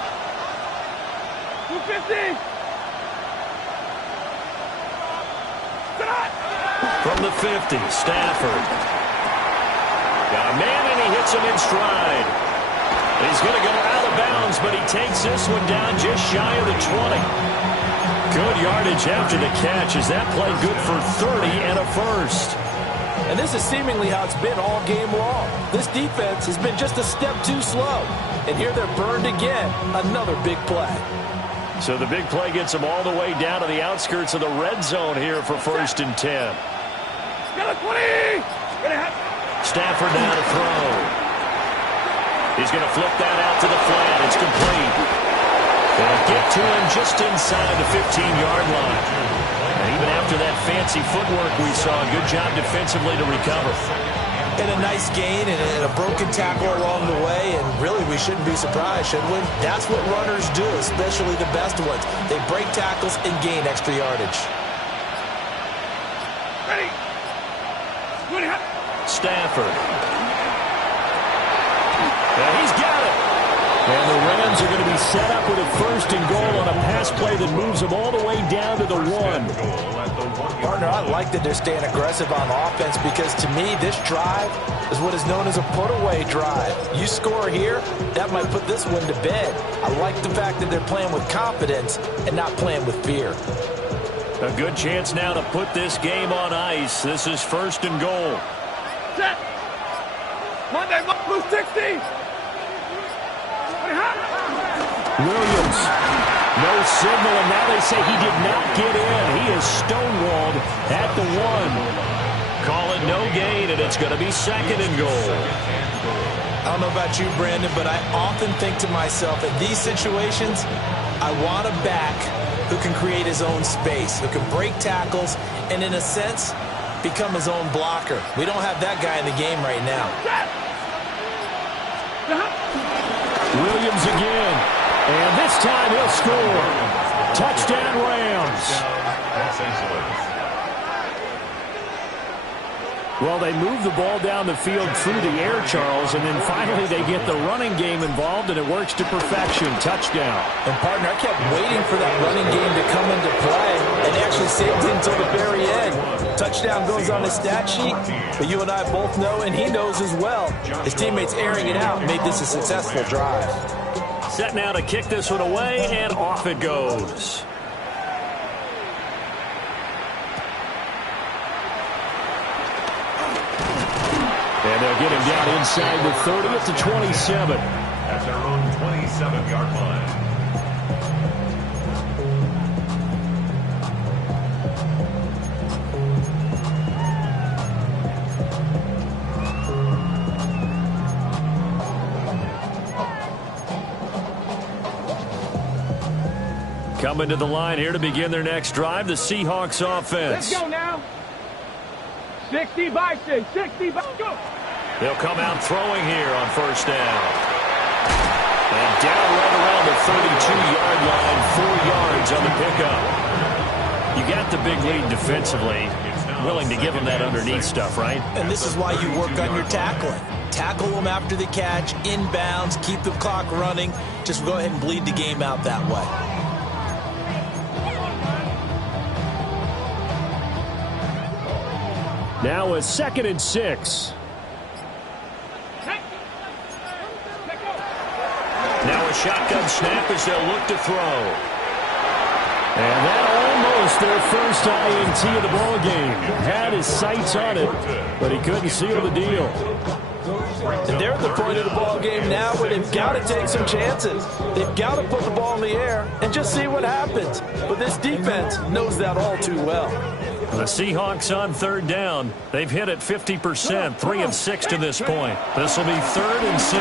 250. From the 50, Stafford. Got a man, and he hits him in stride. He's going to go out of bounds, but he takes this one down just shy of the 20. Good yardage after the catch. Is that play good for 30 and a first? And this is seemingly how it's been all game long. This defense has been just a step too slow. And here they're burned again. Another big play. So the big play gets them all the way down to the outskirts of the red zone here for 1st and 10. Stafford now to throw. He's going to flip that out to the flat. It's complete. They'll get to him just inside the 15-yard line. And even after that fancy footwork we saw, good job defensively to recover. And a nice gain and a broken tackle along the way, and really we shouldn't be surprised, should we? That's what runners do, especially the best ones. They break tackles and gain extra yardage. Ready. Stafford. And he's got it. And the Rams are going to be set up with a 1st and goal on a pass play that moves them all the way down to the 1. Partner, I like that they're staying aggressive on offense because to me this drive is what is known as a put-away drive. You score here, that might put this one to bed. I like the fact that they're playing with confidence and not playing with fear. A good chance now to put this game on ice. This is 1st and goal. Set. Monday, Blue 60. Williams. No signal, and now they say he did not get in. He is stonewalled at the 1. Call it no gain, and it's going to be 2nd and goal. I don't know about you, Brandon, but I often think to myself, in these situations, I want a back who can create his own space, who can break tackles, and in a sense, become his own blocker. We don't have that guy in the game right now. Williams again, and this time he'll score. Touchdown, Rams. Well, they move the ball down the field through the air, Charles, and then finally they get the running game involved, and it works to perfection. Touchdown. And, partner, I kept waiting for that running game to come into play, and they actually saved it until the very end. Touchdown goes on his stat sheet, but you and I both know, and he knows as well, his teammates airing it out made this a successful drive. Set now to kick this one away, and off it goes. And they'll get him down inside the 30 at the 27. At their own 27-yard line. Coming to the line here to begin their next drive, the Seahawks offense. Let's go now. 60 by 6, 60 by go. They'll come out throwing here on 1st down. And down right around the 32-yard line, 4 yards on the pickup. You got the big lead defensively. Willing to give them that underneath stuff, right? And this is why you work on your tackling. Tackle them after the catch, inbounds, keep the clock running. Just go ahead and bleed the game out that way. Now a 2nd and 6. shotgun snap as they'll look to throw. And that almost their first INT of the ball game. Had his sights on it, but he couldn't seal the deal. And they're at the point of the ball game now where they've got to take some chances. They've got to put the ball in the air and just see what happens. But this defense knows that all too well. The Seahawks on third down. They've hit it 50%, 3 of 6 to this point. This will be 3rd and 6.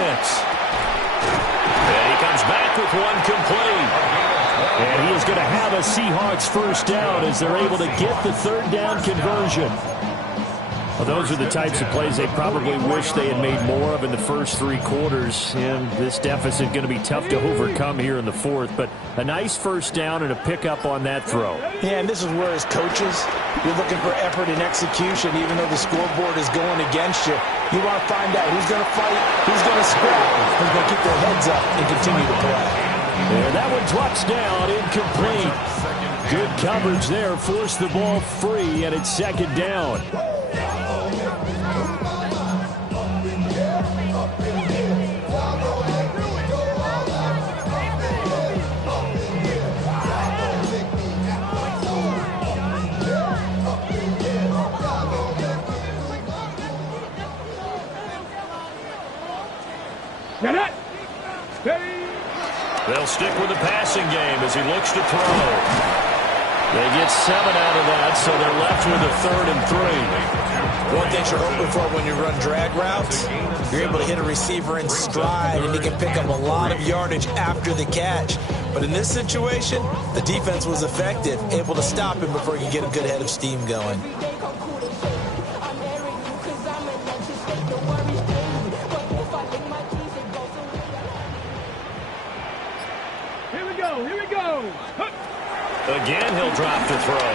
And he comes back with one complete. And he is going to have a Seahawks first down as they're able to get the third down conversion. Well, those are the types of plays they probably wish they had made more of in the first 3 quarters. And this deficit going to be tough to overcome here in the 4th. But a nice first down and a pickup on that throw. Yeah, and this is where as coaches, you're looking for effort and execution. Even though the scoreboard is going against you, you want to find out who's going to fight, who's going to scrap, who's going to keep their heads up and continue to play. And that one drops down, incomplete. Good coverage there, forced the ball free, and it's 2nd down. Get it. They'll stick with the passing game as he looks to throw. They get 7 out of that, so they're left with a 3rd and 3. One thing you're hoping for when you run drag routes, you're able to hit a receiver in stride, and he can pick up a lot of yardage after the catch. But in this situation, the defense was effective, able to stop him before he could get a good head of steam going. Here we go. Again, he'll drop to throw.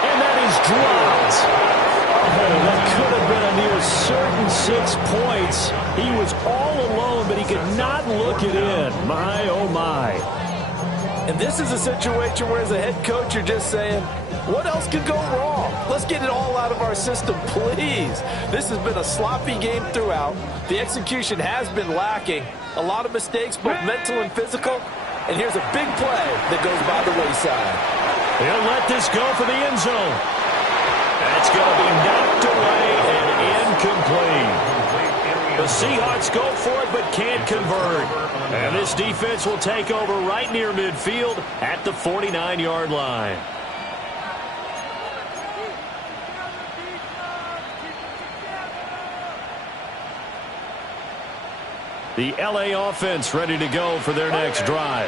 And that is dropped. Oh, that could have been a near certain 6 points. He was all alone, but he could not look it in. My, oh, my. And this is a situation where as a head coach, you're just saying, what else could go wrong? Let's get it all out of our system, please. This has been a sloppy game throughout. The execution has been lacking. A lot of mistakes, both mental and physical. And here's a big play that goes by the wayside. He'll let this go for the end zone. That's going to be knocked away and incomplete. The Seahawks go for it but can't convert. And this defense will take over right near midfield at the 49-yard line. The L.A. offense ready to go for their next drive.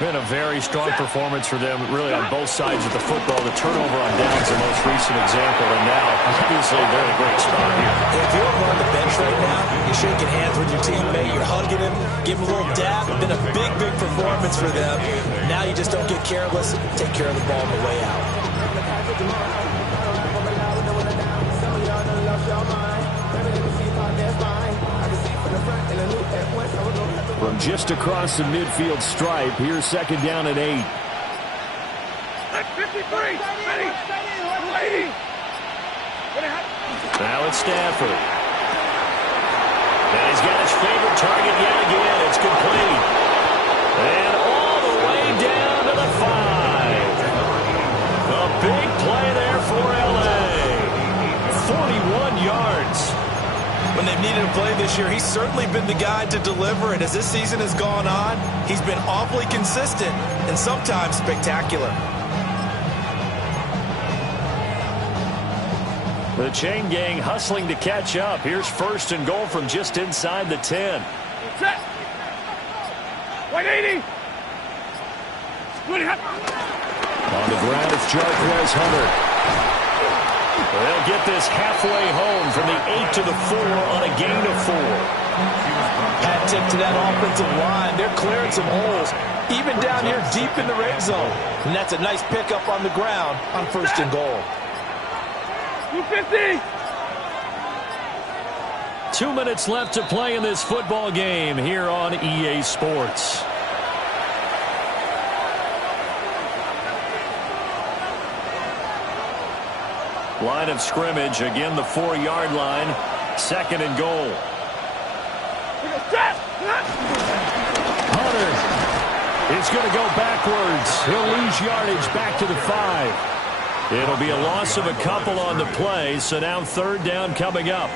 Been a very strong performance for them, really on both sides of the football. The turnover on downs the most recent example, and now, obviously, they're in a great spot here. If you're over on the bench right now, you're shaking hands with your teammate, you're hugging him, give him a little dab. It's been a big, big performance for them. Now you just don't get careless, take care of the ball on the way out. From just across the midfield stripe, here's 2nd down and 8. 53. Ready. Now it's Stafford. And he's got his favorite target yet again. It's complete. And all the way down to the 5. A big play there for L.A. 41 yards. When they've needed a play this year, he's certainly been the guy to deliver. And as this season has gone on, he's been awfully consistent and sometimes spectacular. The chain gang hustling to catch up. Here's 1st and goal from just inside the 10. Set. 180. On the ground, it's Jarquez Hunter. They'll get this halfway home from the 8 to the 4 on a gain of 4. Hat tip to that offensive line. They're clearing some holes, even down here deep in the red zone. And that's a nice pickup on the ground on 1st and goal. 250. 2 minutes left to play in this football game here on EA Sports. Line of scrimmage, again the 4-yard line, 2nd and goal. Hunter is going to go backwards. He'll lose yardage back to the 5. It'll be a loss of a couple on the play, so now third down coming up.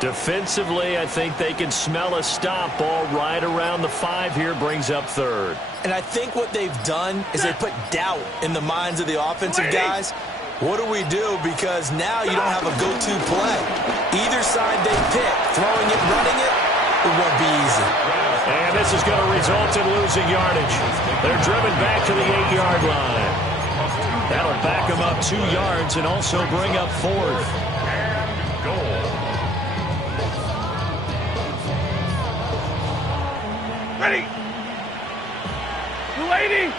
Defensively, I think they can smell a stop. Ball right around the 5 here, brings up third. And I think what they've done is they put doubt in the minds of the offensive guys. What do we do? Because now you don't have a go-to play. Either side they pick, throwing it, running it, it won't be easy. And this is going to result in losing yardage. They're driven back to the 8-yard line. That'll back them up 2 yards and also bring up fourth. And goal. Ready. 280.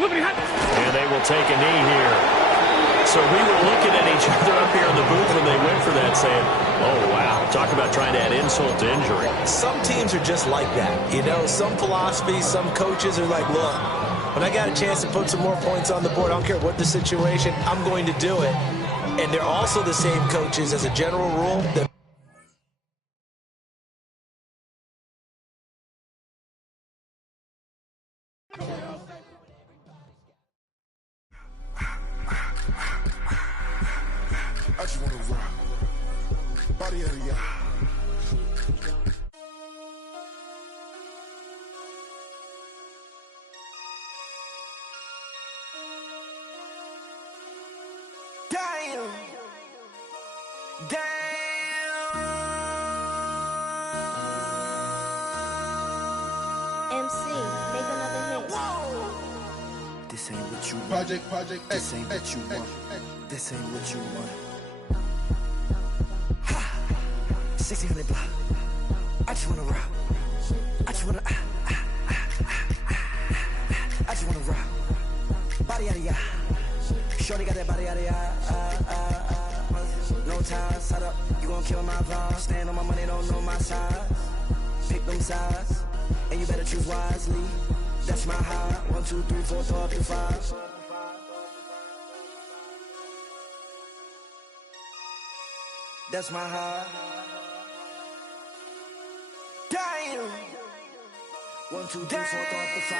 And they will take a knee here. So we were looking at each other up here in the booth when they went for that saying, oh, wow, talk about trying to add insult to injury. Some teams are just like that. You know, some philosophies, some coaches are like, look, when I got a chance to put some more points on the board, I don't care what the situation, I'm going to do it. And they're also the same coaches as a general rule that I just wanna rock. Body of the yard. Damn. MC, make another hit. This ain't what you want. Project This ain't what you want. This ain't what you want. 1600 block. I just wanna rock. I just wanna I just wanna rock. Body out of ya. Shorty got that body out of ya. No time, set up. You gon' kill my vibe. Stand on my money, don't know my size. Pick them sides, and you better choose wisely. That's my high. 1, 2, 3, 4, throw up to 5. That's my high. Damn. 1, 2, 3, 4, throw up to 5.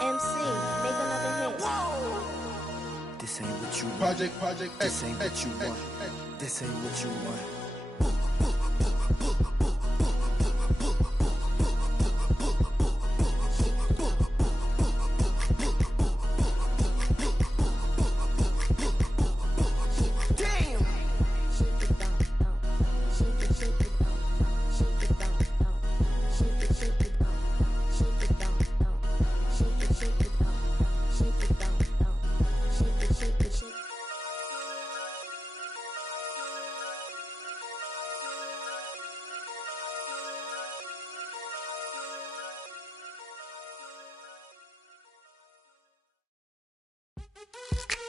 MC, make another hit. This ain't what you want. Project This ain't what you want. This ain't what you want.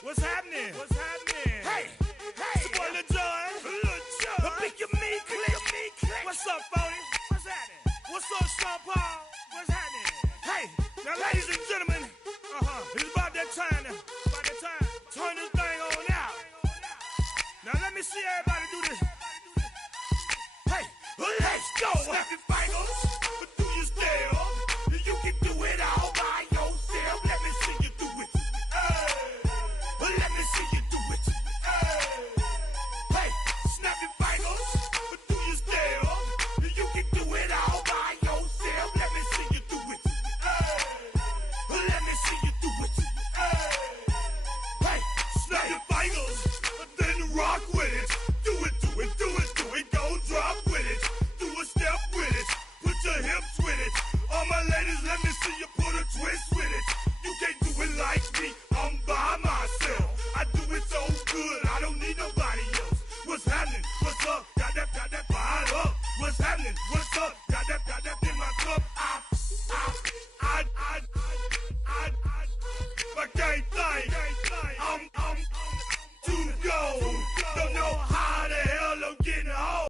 What's happening? What's happening? Hey, it's your boy Lil Jon. The Pick Your Me Click. What's up, Phony? What's happening? What's up, Sean Paul? What's happening? Hey, now, ladies and gentlemen, it's about that time. Turn this thing on out. Now, let me see everybody do this.